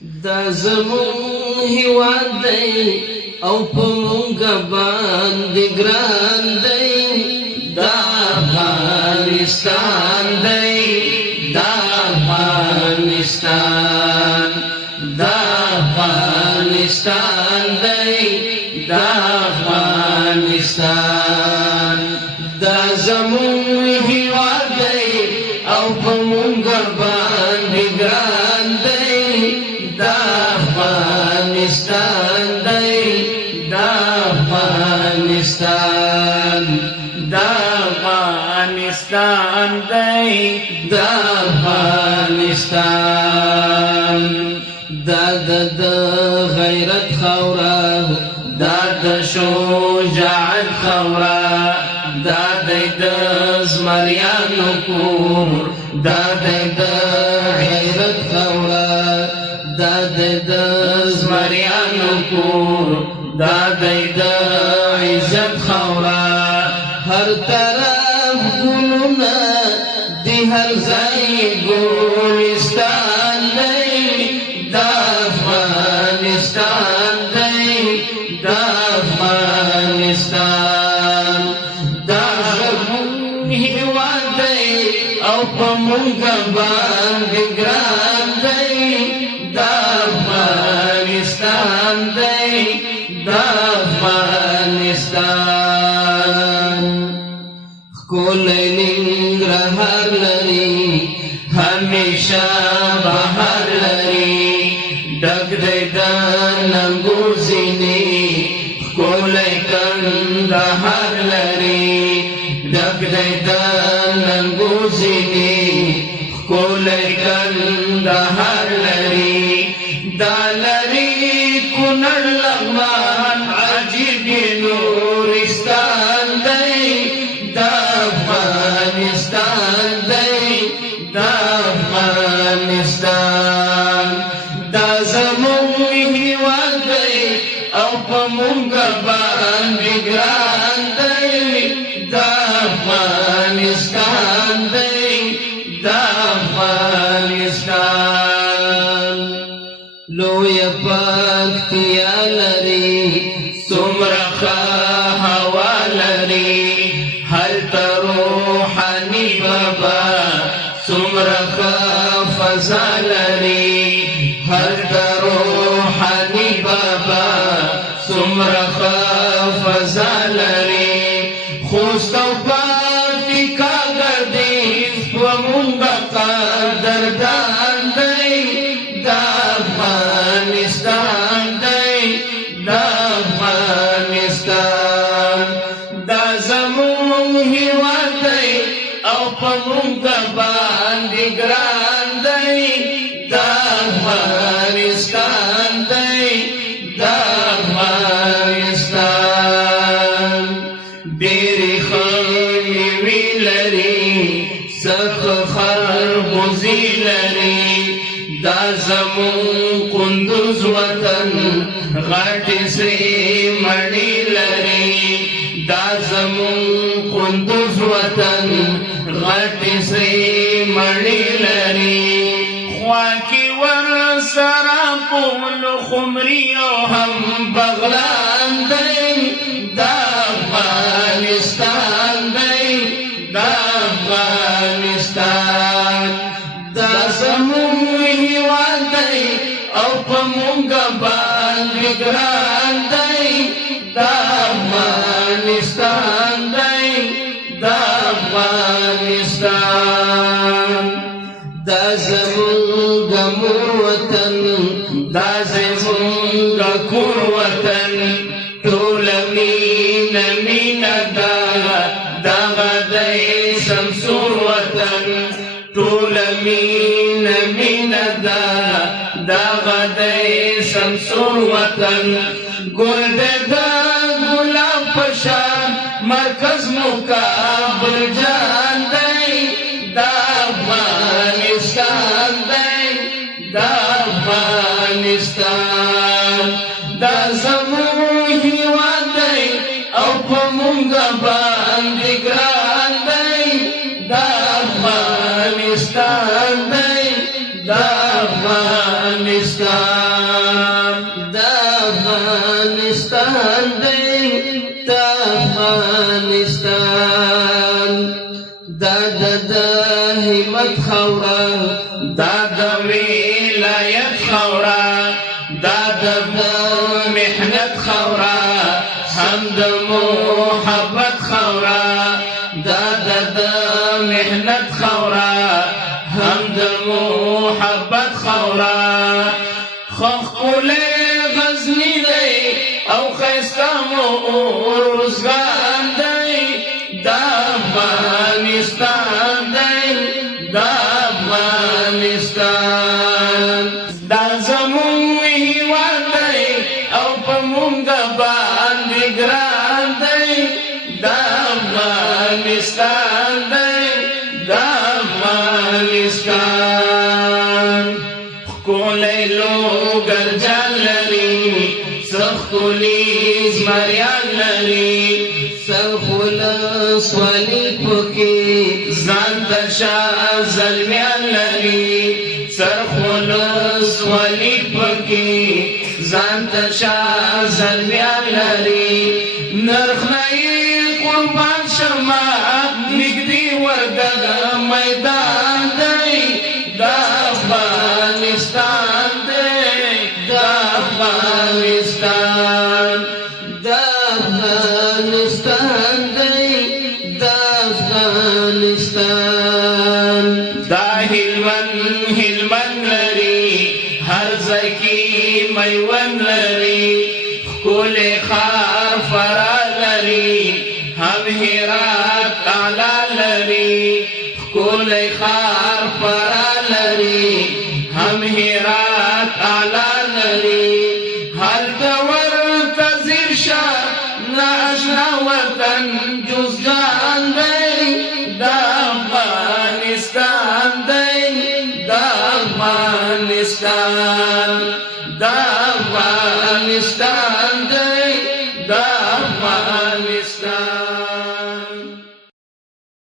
دا زمون هیواد دی او په مونږه باندې ګران دی دا افغانستان دی دا افغانستان دا افغانستان دی دا افغانستان دا زمون هیواد دی او په مونږه باندې ګران دی دا افغانستان دی دا افغانستان دا افغانستان دی دا افغانستان دا د غیرت خاورا دا د شجاعت خاورا دا د زمریانو کور دا د غیرت خاورا دا د زمریانو کور دا د عزت خاورا هر طرف ګلونه دی هر ځای ګلستان دی دا افغانستان دی دا افغانستان دا زمون هیواد دی او په مونږه باندې ګران دی دا افغانستان دی دا افغانستان ښکلی ننګرهار لري همیشه بهار لري ډک دی د ننګو ځینې ښکلی کندهار لري ډک دی د ننګو ځینې ښکلی کندهار لري دا لري کونړ لغمان عجیب نورستان دی دا افغانستان دی دا افغانستان دا زمون هیواد دی او په مونږه باندې ګران دی دا افغانستان دی دا افغانستان لویه پکتیا لري څومره ښه هوا لري هلته روحاني بابا څومره ښه فضا لري هلته روحاني بابا څومره ښه فضا لري خوست او پاتې کاغر دی په مونږه قدردان دی دا افغانستان دی دا افغانستان دا زمون هیواد دی او په مونږه باندې ګران دی دا افغانستان دی دا افغانستان ډېرې ښه مېوې لري څخه خربوزې لري دا زمون کندوز وطن غټې سرې مڼې لري دا زمون کندوز وطن غټې سرې مڼې لري خوا کې ورسره پل خمري او هم بغلان دی دا افغانستان دی دا افغانستان دا زمون هیواد دی او په مونږه باندې ګران دی دا افغانستان دی دا افغانستان دا زمونږ مور وطن دا زمونږ کور وطن ټوله مینه مینه ده دغه دی شمسور وطن ټوله مینه مینه ده دغه دی شمسور وطن ګل دی د ګلاب په شان مرکز مقابل جان دی دا افغانستان دی دا افغانستان دا زمون هیواد دی او په مونږه باندې ګران دی دا افغانستان دی دا افغانستان دا افغانستان دی دا افغانستان دا د همت خورا دا د ولایت خورا دا د محنت خورا هم د محبت خورا دا د محنت خورا هم د محبت خورا خخول غزنی دی او خیستا روزگان دی دا افغانستان دی دا افغانستان دا زمون هیواد دی او په مونږ باندې ګران دی دا افغانستان دی دا افغانستان ښکلی لوګرجان لري سخکلی زمریان لري سرخ ولسوالي پکې ځان ته شاه زلمیان لري سرخ ولسوالي پکې ځان ته شاه زلمیان لري نرخ نه قربان شمه نږدې ورته میدان دی دا افغانستان دی دا افغانستان دا افغانستان دی دا افغانستان دا هلمند لري هر ځای کې میوند لري ښکلی ښار فراه لري هم هرات اعلی لري ښکلی ښار فراه لري هم هرات اعلی لري هلته ورته ځیر شه نااشنا وطن جزګان دی دا افغانستان دی دا افغانستان دا